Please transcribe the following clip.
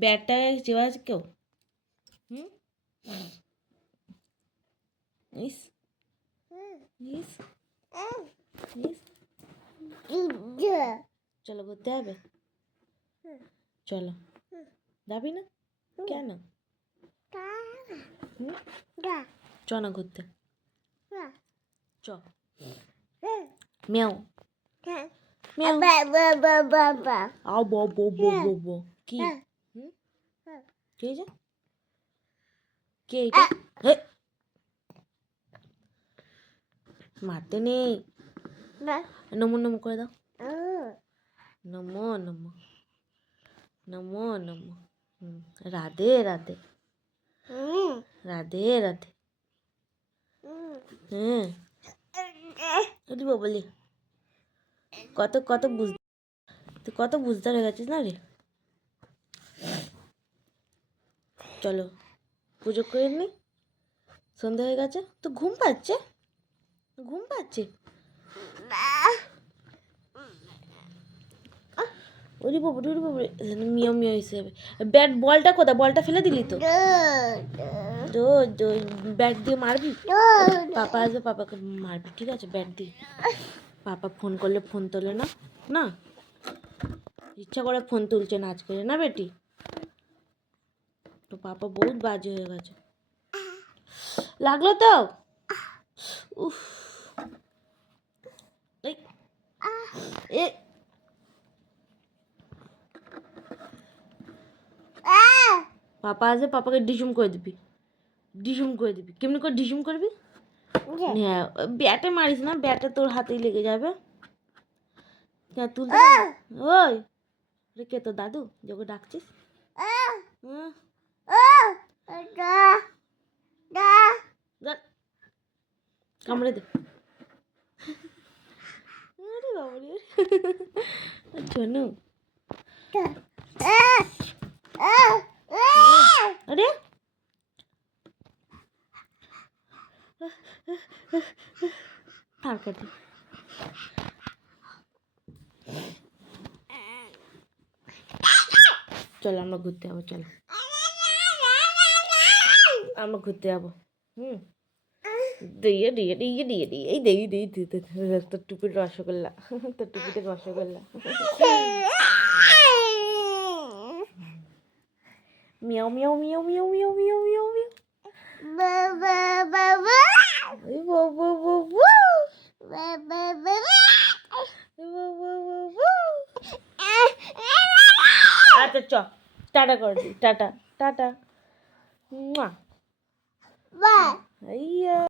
ব্যাটটা চেয়ে আছে কেউ ইস ইস ইস চলো ঘুরতে হবে চলো যাবি না কেন চ না ঘুরতে চ মেও মেও আও বো বো বো বো বো কি কে যা কে এটা হে মারতে নেই নমো নমো করে দাও নমো নমো নমো নমো রাধে রাধে রাধে রাধে হ্যাঁ বলি কত কত তুই কত বুঝতে হয়ে গেছিস না রে চলো পুজো করে নি সন্ধ্যা হয়ে গেছে তো ঘুম পাচ্ছে ওরে বাবরে মিয়াও মিয়াও হিসেবে ব্যাট বলটা কোথায় বলটা ফেলে দিলি তো ব্যাট দিয়ে মারবি পাপা আসবে পাপাকে মারবি ঠিক আছে ব্যাট দিয়ে পাপা ফোন করলে ফোন তোলে না না ইচ্ছা করে ফোন তুলছে না আজকে না বেটি তো পাপা বহুত বাজে হয়ে গেছে লাগলো তো উফ এ পাপা আসে পাপাকে ডিসুম করে দিবি কেমনি করে ডিসুম করবি হ্যাঁ ব্যাটে মারিস না ব্যাটে তোর হাতেই লেগে যাবে তুলতে ওই কে তো দাদু যখন ডাকছিস কামড়ে দে আরে বাবারে শোনো আরে আর কাটি চলো আমরা ঘুরতে যাবো চলো আমরা ঘুরতে যাবো দিয়ে দিয়ে দিয়ে দিয়ে দিয়ে এই দেই দেই তোর টুপির রসগোল্লা তোর টুপিতে রসগোল্লা মিয়াও মিয়াও মিয়াও মিয়াও মিয়াও মিয়াও মিয়াও মিয়াও আচ্ছা চ টাটা করে দিই টাটা টাটা